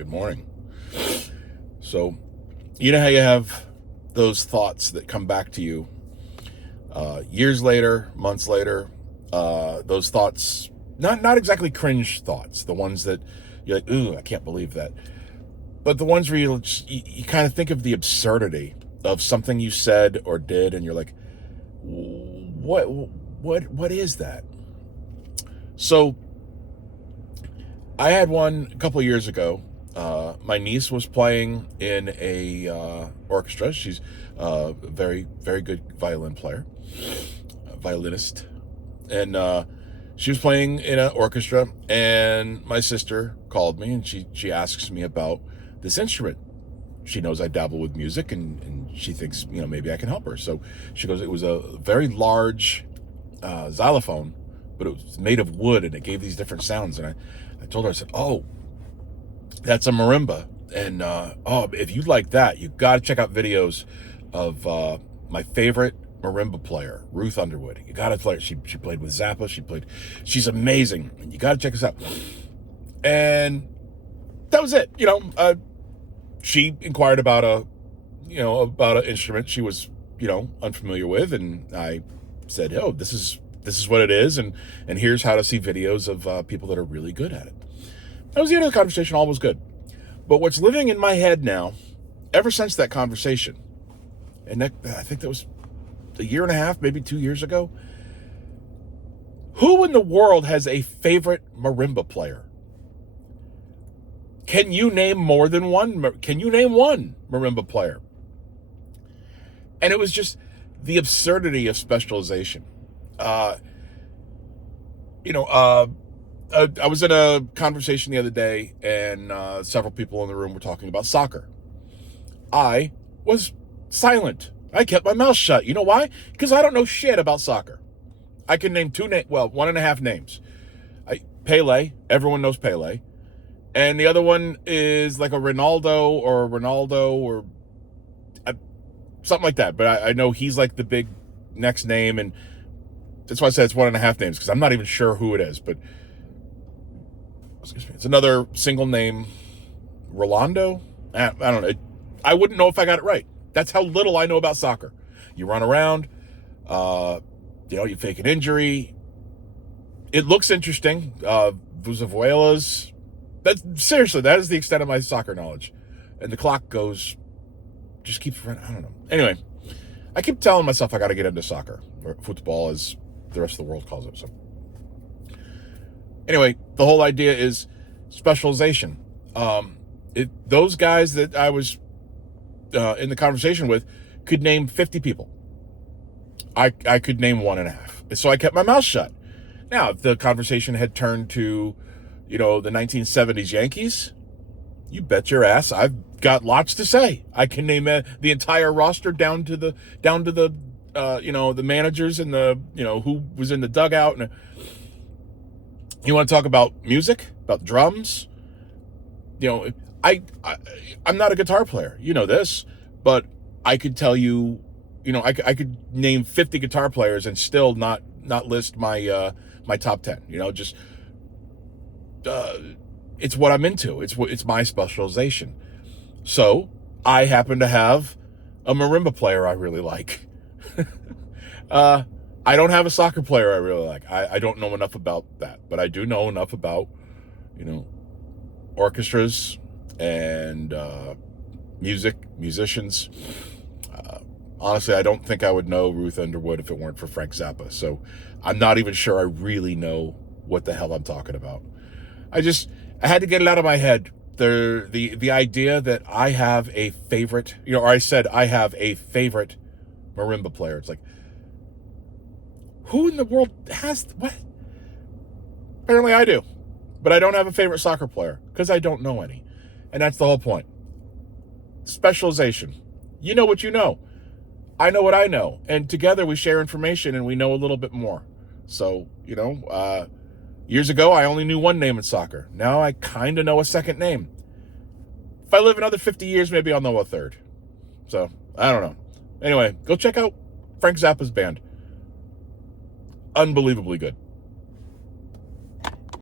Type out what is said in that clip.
Good morning. So, you know how you have those thoughts that come back to you years later, months later. Those thoughts, not exactly cringe thoughts, the ones that you're like, ooh, I can't believe that. But the ones where you kind of think of the absurdity of something you said or did, and you're like, what is that? So, I had one a couple of years ago. My niece was playing in a orchestra. She's a very, very good violin player, violinist. And she was playing in an orchestra, and my sister called me, and she asks me about this instrument. She knows I dabble with music, and she thinks, maybe I can help her. So she goes, it was a very large xylophone, but it was made of wood, and it gave these different sounds. And I told her, I said, oh, that's a marimba. And if you like that, you got to check out videos of my favorite marimba player, Ruth Underwood. You got to play her. She played with Zappa. She's amazing. And you got to check this out. And that was it. She inquired about about an instrument she was, unfamiliar with. And I said, oh, this is what it is. And here's how to see videos of people that are really good at it. That was the end of the conversation. All was good. But what's living in my head now, ever since that conversation, and I think that was a year and a half, maybe 2 years ago, who in the world has a favorite marimba player? Can you name more than one? Can you name one marimba player? And it was just the absurdity of specialization. I was in a conversation the other day, and several people in the room were talking about soccer. I was silent. I kept my mouth shut. You know why? Because I don't know shit about soccer. I can name one and a half names. Pele, everyone knows Pele. And the other one is like a Ronaldo or something like that. But I know he's like the big next name, and that's why I said it's one and a half names, because I'm not even sure who it is. But excuse me, it's another single name, Rolando. I don't know. I wouldn't know if I got it right. That's how little I know about soccer. You run around, you fake an injury. It looks interesting. Vuzavuelas. That is the extent of my soccer knowledge. And the clock just keeps running. I don't know. Anyway, I keep telling myself I got to get into soccer, or football as the rest of the world calls it. So anyway, the whole idea is specialization. Those guys that I was in the conversation with could name 50 people. I could name one and a half. So I kept my mouth shut. Now, if the conversation had turned to, the 1970s Yankees, you bet your ass I've got lots to say. I can name the entire roster down to the the managers and the who was in the dugout. And you want to talk about music, about drums? I'm not a guitar player. You know this, but I could tell you, I could name 50 guitar players and still not list my my top 10. It's what I'm into. It's my specialization. So I happen to have a marimba player I really like. I don't have a soccer player I really like. I don't know enough about that, but I do know enough about, orchestras and musicians. Honestly, I don't think I would know Ruth Underwood if it weren't for Frank Zappa. So I'm not even sure I really know what the hell I'm talking about. I had to get it out of my head. The idea that I have a favorite, or I said I have a favorite marimba player. It's like, who in the world has what? Apparently I do. But I don't have a favorite soccer player because I don't know any. And that's the whole point. Specialization. You know what you know. I know what I know. And together we share information and we know a little bit more. So, years ago, I only knew one name in soccer. Now I kind of know a second name. If I live another 50 years, maybe I'll know a third. So, I don't know. Anyway, go check out Frank Zappa's band. Unbelievably good.